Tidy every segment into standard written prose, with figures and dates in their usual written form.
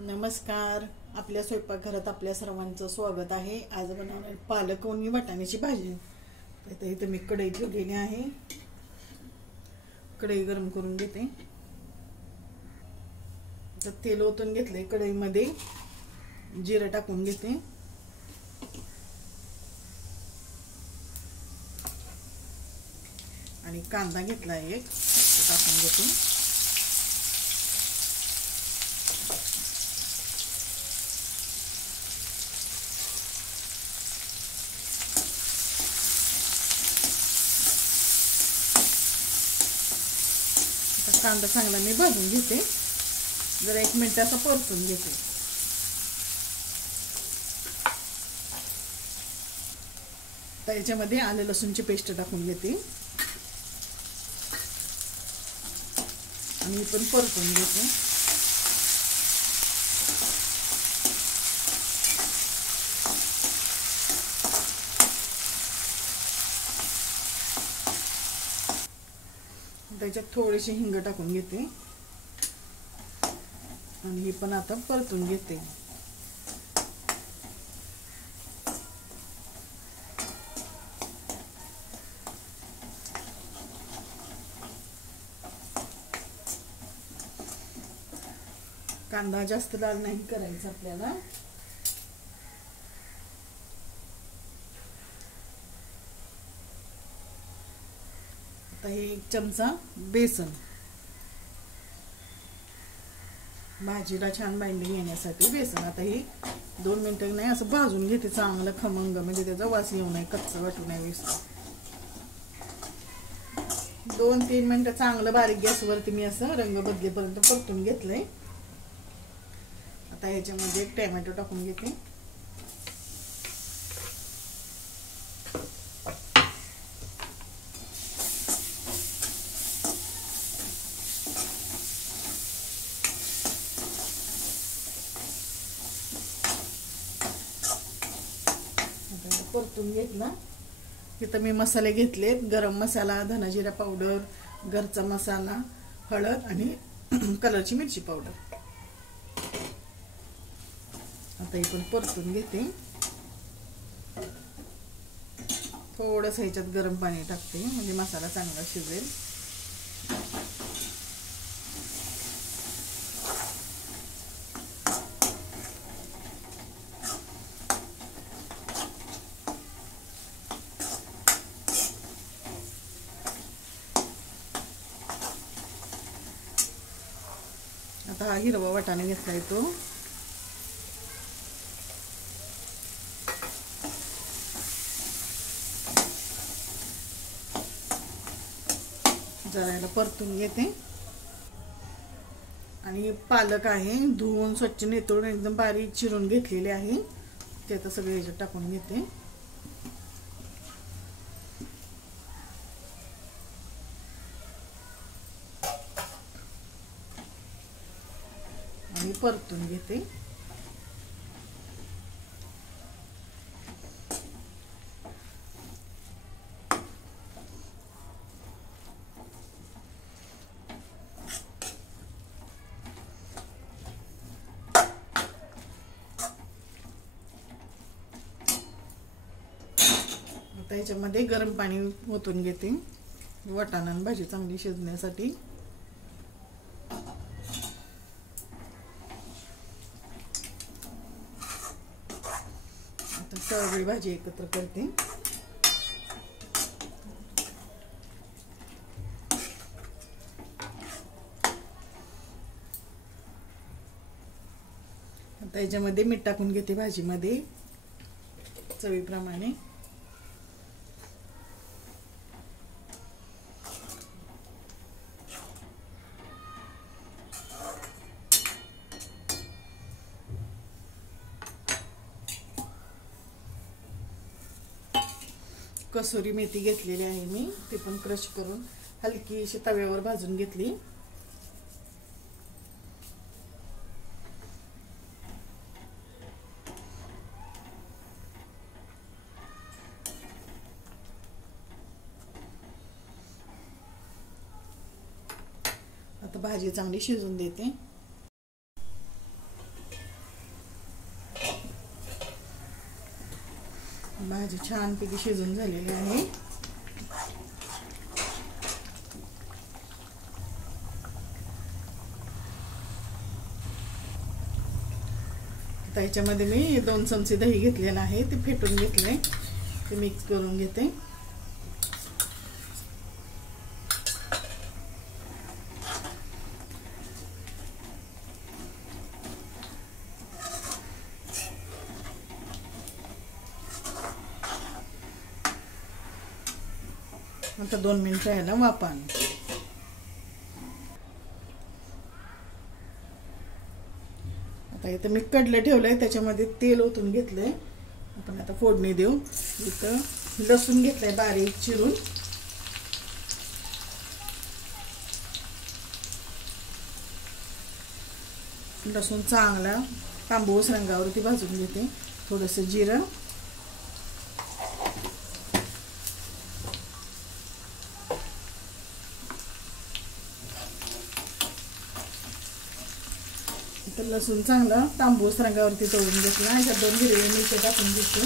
नमस्कार. आपल्या स्वयंपाकघरात आपल्या सर्वांचं स्वागत आहे. आज बनवणार पालक आणि वाटाण्याची भाजी. तर इथे मी कढई ठेवलेली आहे. कढई गरम करून घेते. तर तेल ओतून घेतले. कढईमध्ये जिरे टाकून घेते. आणि कांदा घेतला एक, टाकून घेते. कांदा चांगला मी भाजून घेते. जरा 1 मिनिट असं परतून घेते. तर याच्यामध्ये आले लसूणची पेस्ट टाकून घेते आणि पण परतून घेते. त्याच्यात थोडीशी हिंग टाकून घेते आणि हे पण आता परतून घेते. कांदा जास्त लाल नाही करायचा आपल्याला. आता हे 1 चमचा बेसन, भाजीला छान बाइंडिंग येण्यासाठी बेसन. आता हे 2 मिनिटं नाही असं भाजून घेते चांगलं खमंग, म्हणजे त्याचा वास येऊ नये, कच्चं वाटू नये बेसन. 2-3 मिनिटं चांगलं बारीक गॅसवरती मी असं रंग बदलेपर्यंत परतून घेतलंय. आता ह्याच्यामध्ये 1 टोमॅटो टाकून घेते. परतून घेतला. इथं मी मसाले घेतलेत. गरम मसाला, धना जिरा पावडर, घरचा मसाला, हळद आणि कलरची मिरची पावडर. आता हे पण परतून घेते. थोडंसं ह्याच्यात गरम पाणी टाकते म्हणजे मसाला चांगला शिजेल. आता हा हिरवा वाटाणे घेतलाय तो. जरा याला परतून घेते. आणि पालक आहे धुवून स्वच्छ नितळून एकदम बारीक चिरून घेतलेले आहे. ते आता सगळे ह्याच्यात टाकून घेते. आणि परतून घेते. आता ह्याच्यामध्ये गरम पाणी ओतून घेते वाटाणा आणि भाजी चांगली शिजण्यासाठी. सगळी भाजी एकत्र करते. आता याच्यामध्ये मीठ टाकून घेते भाजीमध्ये चवीप्रमाणे. कसुरी मेथी घेतलेली आहे मी, ती पण क्रश करून हलकी अशी तव्यावर भाजून घेतली. आता भाजी चांगली शिजून देते. भाजी छानपैकी शिजून झालेली आहे. आता याच्यामध्ये मी 2 चमचे दही घेतलेलं आहे, ते फेटून घेतले, ते मिक्स करून घेते. आता 2 मिनिटं याला वाफ आणते. आता इथं मी कडलं ठेवलंय, त्याच्यामध्ये तेल ओतून घेतलंय. आपण आता फोडणी देऊ. इथं लसूण घेतलंय बारीक चिरून. लसूण चांगला तांबूस रंगावरती भाजून घेते. थोडंसं जिरं, लसूण चांगला तांबूस रंगावरती तळून घेतला. ह्याच्यात 2 हिरवी मिरची टाकून घेते.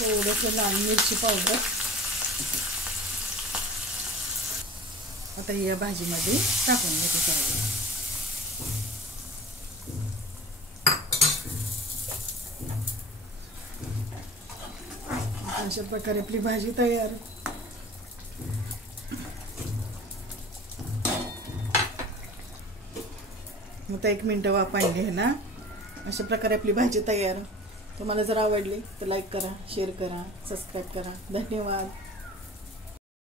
थोडंसं लाल मिरची पावडर. आता या भाजीमध्ये टाकून घेते सर्व. अशा प्रकारे आपली भाजी तयार. आता 1 मिनिट वाफ आणली आहे ना. अशा प्रकारे आपली भाजी तयार. तुम्हाला जर आवडली तर लाईक करा, शेअर करा, सबस्क्राईब करा. धन्यवाद.